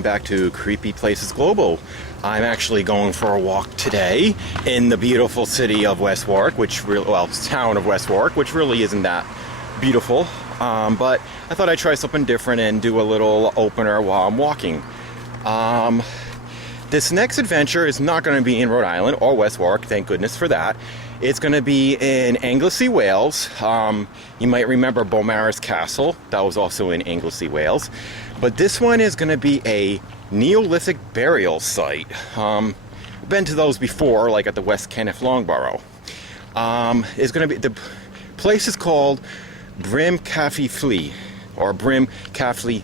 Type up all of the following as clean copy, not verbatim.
welcome back to Creepy Places Global. I'm actually going for a walk today in the beautiful city of West Warwick, town of West Warwick, which really isn't that beautiful. But I thought I'd try something different and do a little opener while I'm walking. This next adventure is not going to be in Rhode Island or West Warwick, thank goodness for that. It's going to be in Anglesey, Wales. You might remember Beaumaris Castle, that was also in Anglesey, Wales. But this one is going to be a Neolithic burial site. I've been to those before, like at the West Kenneth Longborough. It's going to be, the place is called Bryn Celli Ddu, or Bryn Celli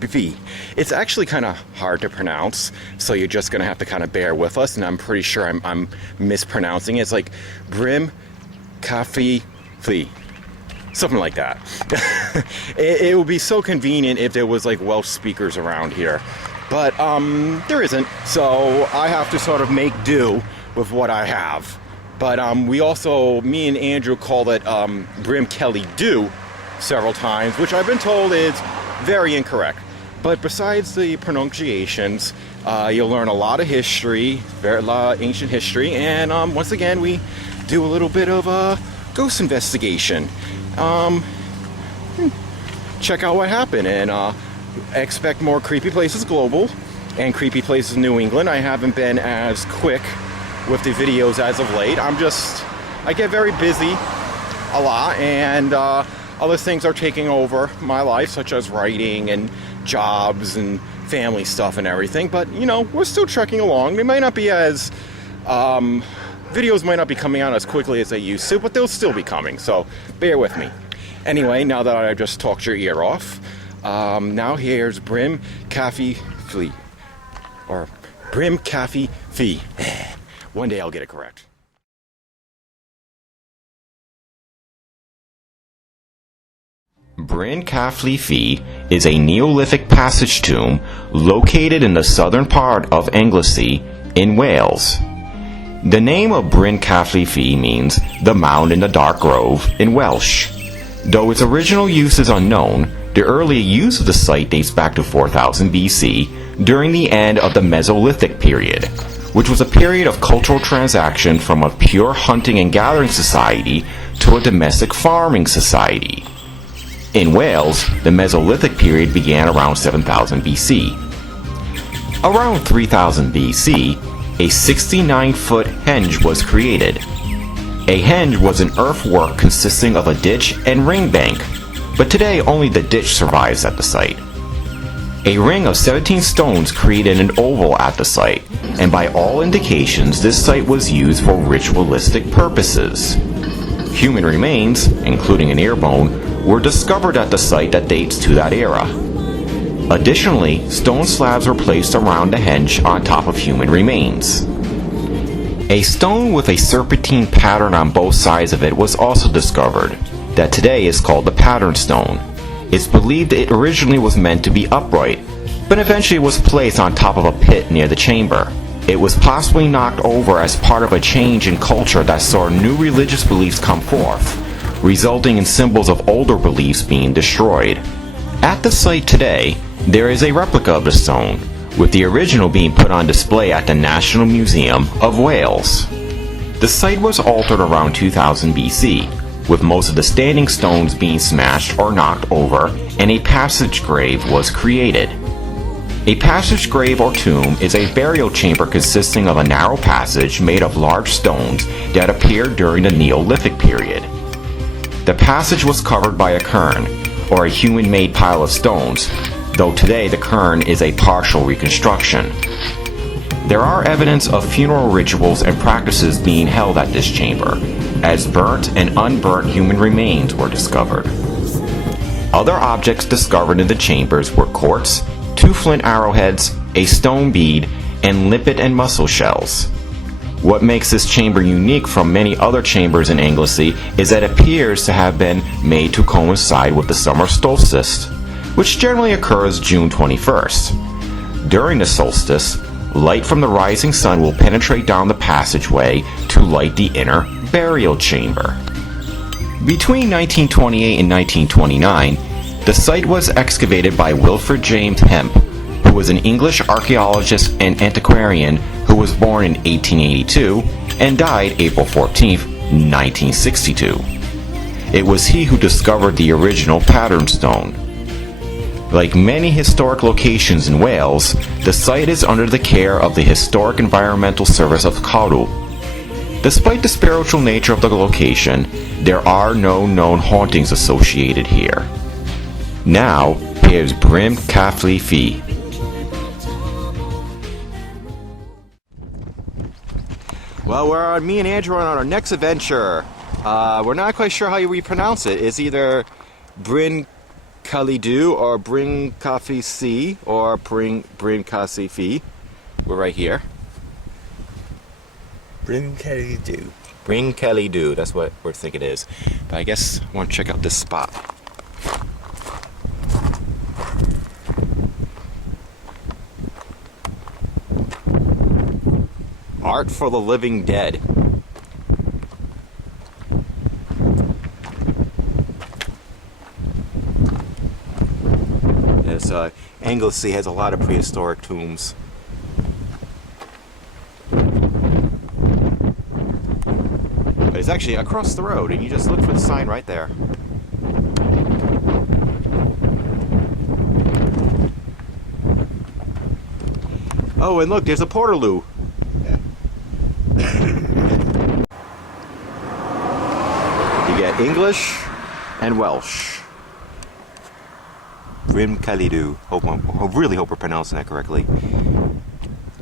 Ddu. It's actually kind of hard to pronounce, so you're just going to have to kind of bear with us, and I'm pretty sure I'm mispronouncing it. It's like Bryn Celli Ddu, something like that. It would be so convenient if there was like Welsh speakers around here, but there isn't, so I have to sort of make do with what I have. But me and Andrew called it Bryn Celli Ddu several times, which I've been told is very incorrect. But besides the pronunciations, you'll learn a lot of history, a lot of ancient history, and once again we do a little bit of a ghost investigation. Check out what happened, and expect more Creepy Places Global and Creepy Places New England. I haven't been as quick with the videos as of late. I get very busy a lot, and other things are taking over my life, such as writing and jobs and family stuff and everything. But you know, we're still trekking along. They might not be as videos might not be coming out as quickly as they used to, but they'll still be coming, so bear with me. Anyway, now that I just talked your ear off, now here's Bryn Celli Ddu, or Bryn Celli Ddu. One day I'll get it correct. Bryn Celli Ddu is a Neolithic passage tomb located in the southern part of Anglesey in Wales. The name of Bryn Celli Ddu means the mound in the dark grove in Welsh. Though its original use is unknown, the earlier use of the site dates back to 4000 BC during the end of the Mesolithic period, which was a period of cultural transaction from a pure hunting and gathering society to a domestic farming society. In Wales, the Mesolithic period began around 7000 BC. Around 3000 BC, a 69-foot henge was created. A henge was an earthwork consisting of a ditch and ring bank, but today only the ditch survives at the site. A ring of 17 stones created an oval at the site, and by all indications this site was used for ritualistic purposes. Human remains, including an ear bone, were discovered at the site that dates to that era. Additionally, stone slabs were placed around the henge on top of human remains. A stone with a serpentine pattern on both sides of it was also discovered, that today is called the pattern stone. It's believed it originally was meant to be upright, but eventually was placed on top of a pit near the chamber. It was possibly knocked over as part of a change in culture that saw new religious beliefs come forth, resulting in symbols of older beliefs being destroyed. At the site today, there is a replica of the stone, with the original being put on display at the National Museum of Wales. The site was altered around 2000 BC, with most of the standing stones being smashed or knocked over, and a passage grave was created. A passage grave or tomb is a burial chamber consisting of a narrow passage made of large stones that appeared during the Neolithic period. The passage was covered by a cairn, or a human-made pile of stones, though today the cairn is a partial reconstruction. There are evidence of funeral rituals and practices being held at this chamber, as burnt and unburnt human remains were discovered. Other objects discovered in the chambers were quartz, 2 flint arrowheads, a stone bead, and limpet and mussel shells. What makes this chamber unique from many other chambers in Anglesey is that it appears to have been made to coincide with the summer solstice, which generally occurs June 21st. During the solstice, light from the rising sun will penetrate down the passageway to light the inner burial chamber. Between 1928 and 1929, the site was excavated by Wilfred James Hemp, who who was an English archaeologist and antiquarian who was born in 1882 and died April 14, 1962. It was he who discovered the original pattern stone. Like many historic locations in Wales, the site is under the care of the Historic Environmental Service of Cawdl. Despite the spiritual nature of the location, there are no known hauntings associated here. Now, here's Bryn Celli Ddu. Well, me and Andrew are on our next adventure. We're not quite sure how we pronounce it. It's either Bryn Celli Ddu or Bryn Celli Ddu or Bryn Celli Ddu. We're right here. Bryn Celli Ddu. Bryn Celli Ddu, that's what we think it is. But I guess I want to check out this spot. Art for the Living Dead. Yes, Anglesey has a lot of prehistoric tombs. But it's actually across the road, and you just look for the sign right there. Oh, and look, there's a Portaloo. You get English and Welsh. Bryn Celli Ddu. I really hope we're pronouncing that correctly.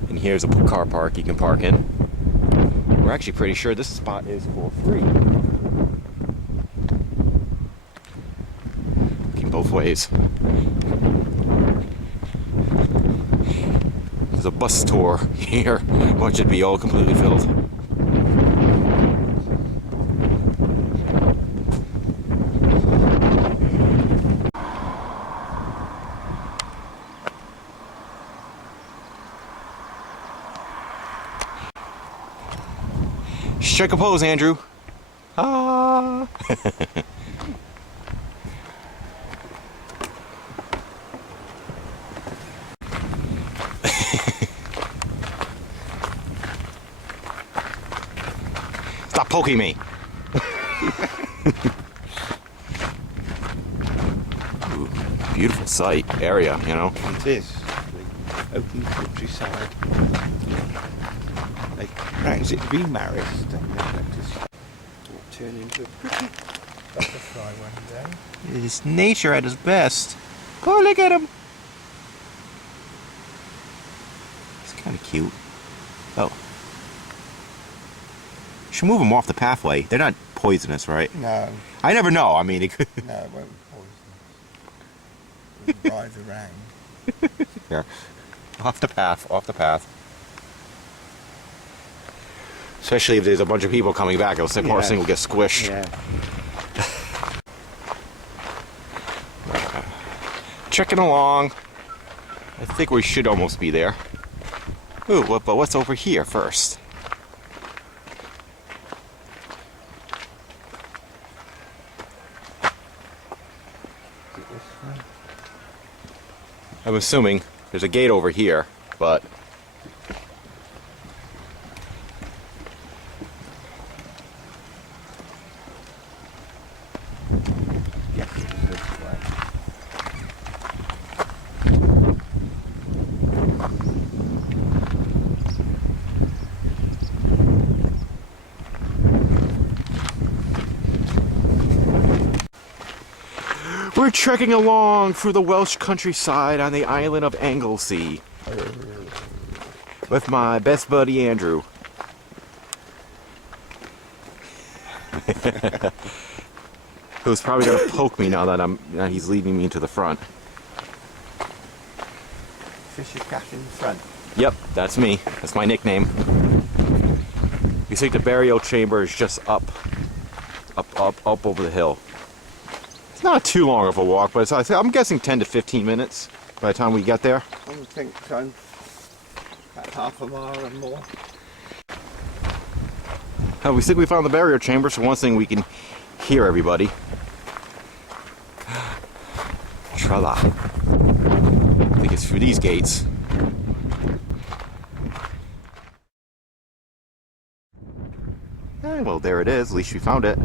And here's a car park you can park in. We're actually pretty sure this spot is for free. Looking both ways. There's a bus tour here. Watch it be all completely filled. Strike a pose, Andrew. Ah. Stop poking me. Ooh, beautiful site, area, you know. It is. The open countryside. They practice it to be married, and that just turn into a pretty butterfly one day. It is nature at its best. Oh, look at him. It's kind of cute. Oh. Should move them off the pathway. They're not poisonous, right? No. I never know. I mean, it could. No, it won't be poisonous. It'll ride the rain. Yeah. Off the path. Off the path. Especially if there's a bunch of people coming back, the horse thing will get squished. Yeah. Checking along. I think we should almost be there. Ooh, but what's over here first? I'm assuming there's a gate over here, but Yes, it's this way. we're trekking along through the Welsh countryside on the island of Anglesey with my best buddy Andrew. Who's probably gonna poke me now that he's leading me to the front. Fisher cat in front. Yep, that's me. That's my nickname. You think the burial chamber is just up over the hill. It's not too long of a walk, but I'm guessing 10 to 15 minutes by the time we get there. I would think so. About half a mile and more. We think we found the burial chamber, so one thing we can hear everybody. Tra-la. I think it's it's through these gates. Well, there it is. At least we found it.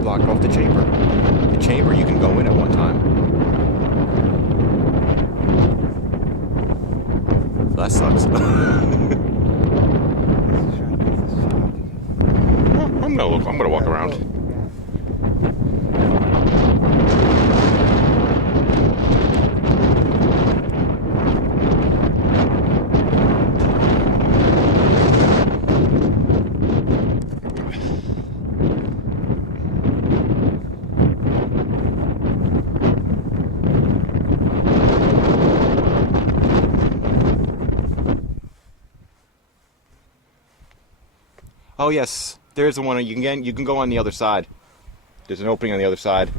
Blocked off the chamber. The chamber you can go in at one time. That sucks. I'm gonna look. I'm gonna walk around. Oh yes, there's the one. You can go on the other side. There's an opening on the other side.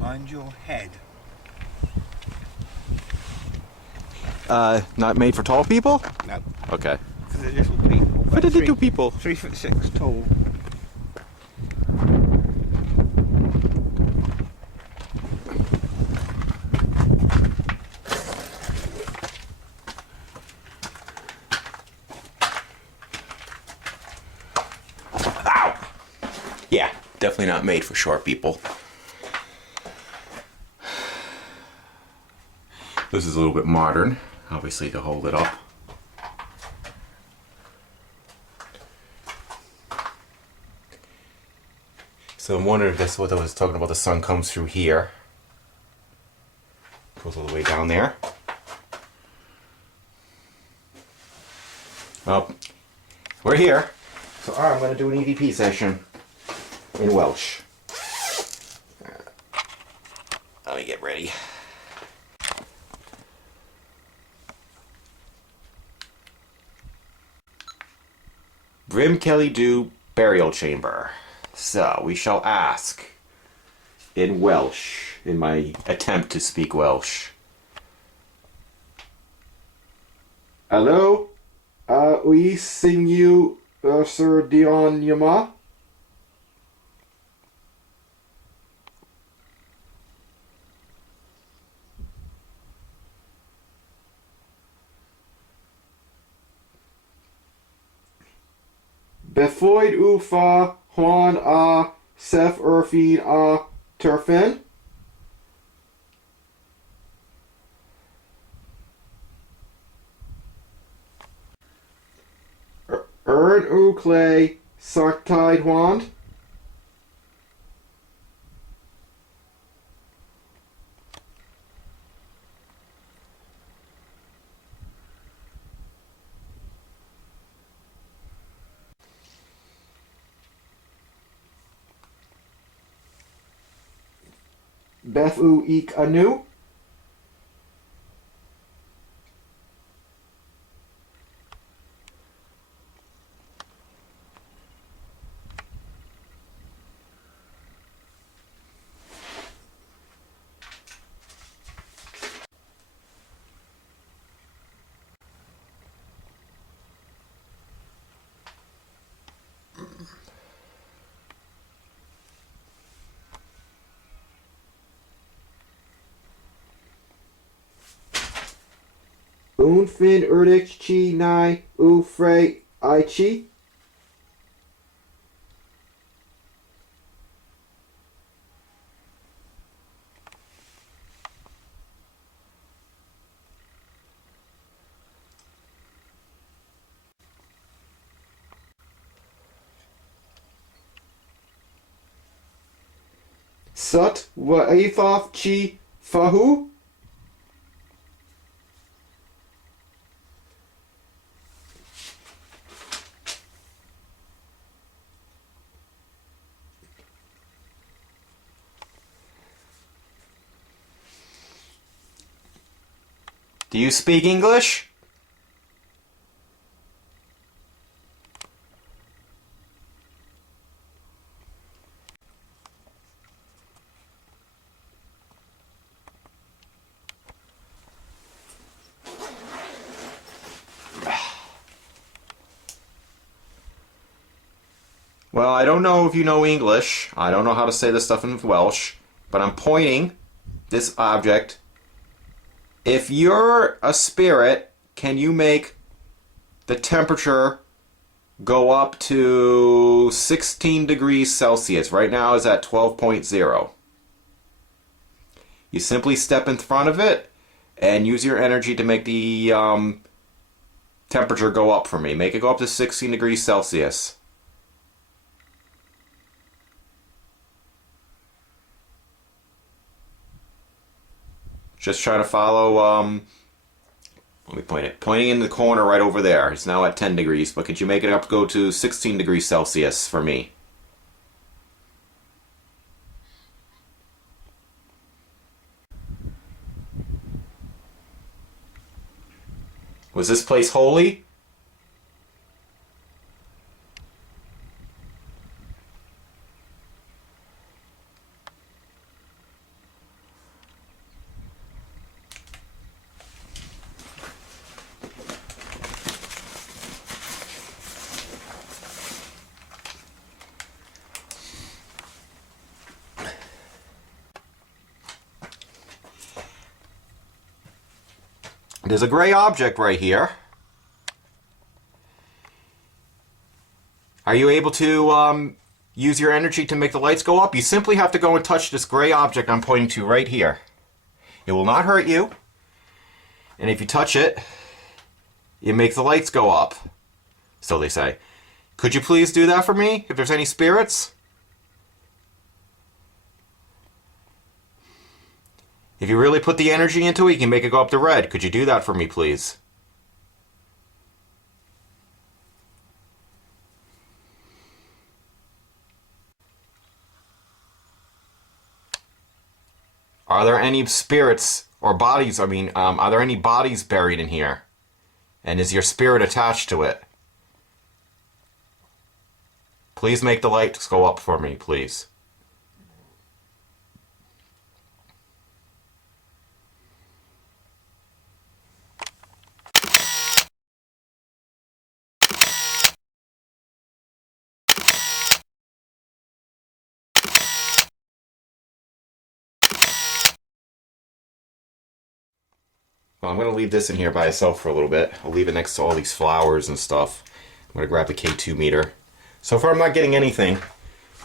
Mind your head. Not made for tall people? No. Okay. For the little people. For the little people. 3'6" tall. Ow! Yeah, definitely not made for short people. This is a little bit modern, obviously, to hold it up. So I'm wondering if that's what I was talking about. The sun comes through here. Goes all the way down there. Well, we're here. So I'm going to do an EVP session in Welsh. Let me get ready. Bryn Celli Ddu burial chamber. So we shall ask in Welsh, in my attempt to speak Welsh. Hello? We sing you Sir Dion Yama? Befoid ufa Juan a Sef Urfin a Turfin? Ern u clay sartide wand? Beth u ik anu? un fin erdich chi nai u frey I chi. Sut wa ethoth chi fahu? Do you speak English? Well, I don't know if you know English. I don't know how to say this stuff in Welsh, but I'm pointing this object. If you're a spirit, can you make the temperature go up to 16 degrees Celsius? Right now it's at 12.0. You simply step in front of it and use your energy to make the temperature go up for me. Make it go up to 16 degrees Celsius. Just try to follow, let me point it. Pointing in the corner right over there. It's now at 10 degrees, but could you make it up go to 16 degrees Celsius for me? Was this place holy? There's a gray object right here. Are you able to use your energy to make the lights go up? You simply have to go and touch this gray object I'm pointing to right here. It will not hurt you. And if you touch it, it makes the lights go up. So they say. Could you please do that for me, if there's any spirits? If you really put the energy into it, you can make it go up to red. Could you do that for me, please? Are there any spirits or bodies, are there any bodies buried in here? And is your spirit attached to it? Please make the lights go up for me, please. Well, I'm going to leave this in here by itself for a little bit. I'll leave it next to all these flowers and stuff. I'm going to grab the K2 meter. So far I'm not getting anything,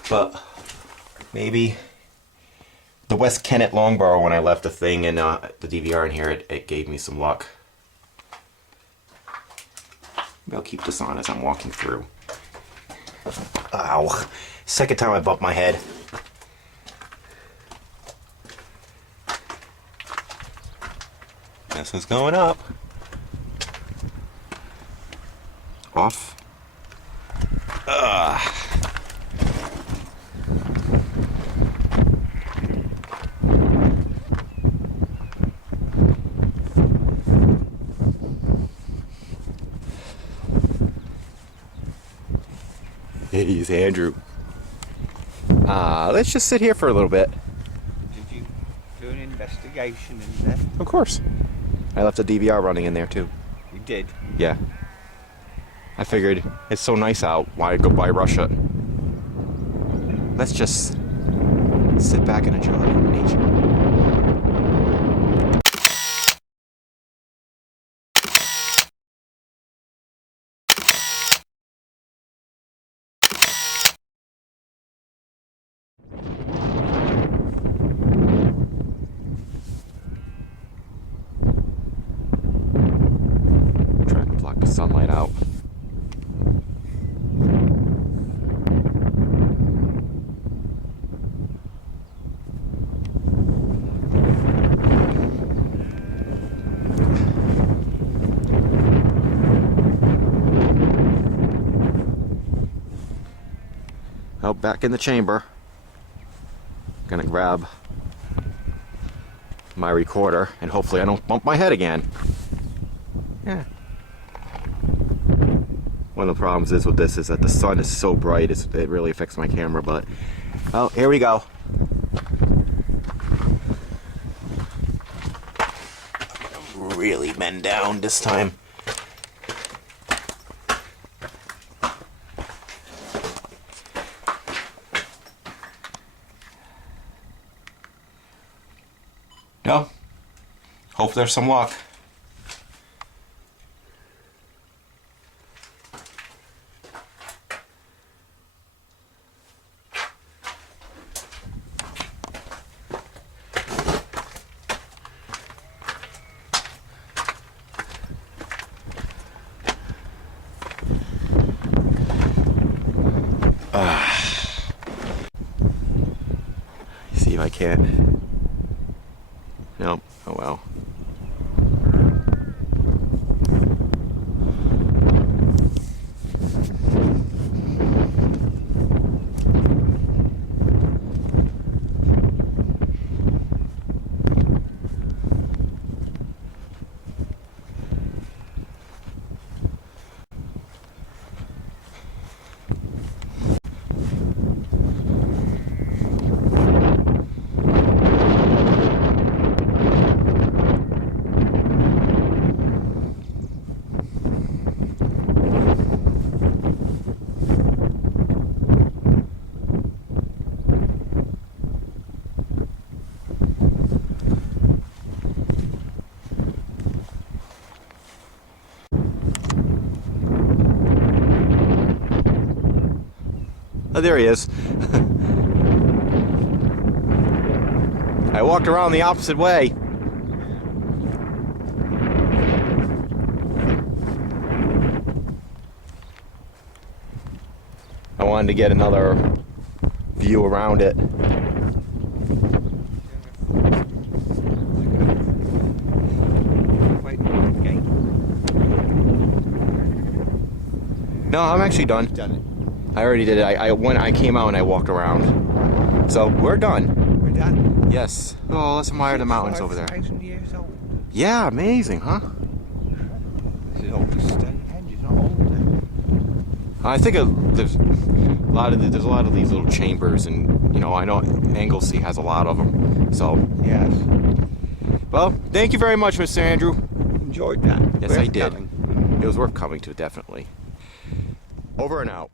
but maybe the West Kennet Longbarrow, when I left the thing and the DVR in here, it gave me some luck. Maybe I'll keep this on as I'm walking through. Ow. Second time I bumped my head. This is going up. Off. Ugh. He's Andrew. Let's just sit here for a little bit. Did you do an investigation in there? Of course. I left a DVR running in there too. You did? Yeah. I figured it's so nice out, why rush it? Let's just sit back and enjoy nature. out. Oh, back in the chamber. Gonna grab my recorder and hopefully I don't bump my head again. Yeah. One of the problems is with this is that the sun is so bright, it really affects my camera, but oh, here we go. Really bend down this time. No. Hope there's some luck. See if I can. Nope. Oh well. Oh, there he is. I walked around the opposite way. I wanted to get another view around it. No, I'm actually done. Done it. I already did it. I came out and I walked around. So we're done. We're done. Yes. Oh, let's admire the mountains over there. 5,000 years old. Yeah, amazing, huh? This is old as Stonehenge. It's not old. I think there's a lot of these little chambers, and you know, I know Anglesey has a lot of them. So Yes. well, thank you very much, Mr. Andrew. Enjoyed that. Yes, Worth I did. coming. It was worth coming to, definitely. Over and out.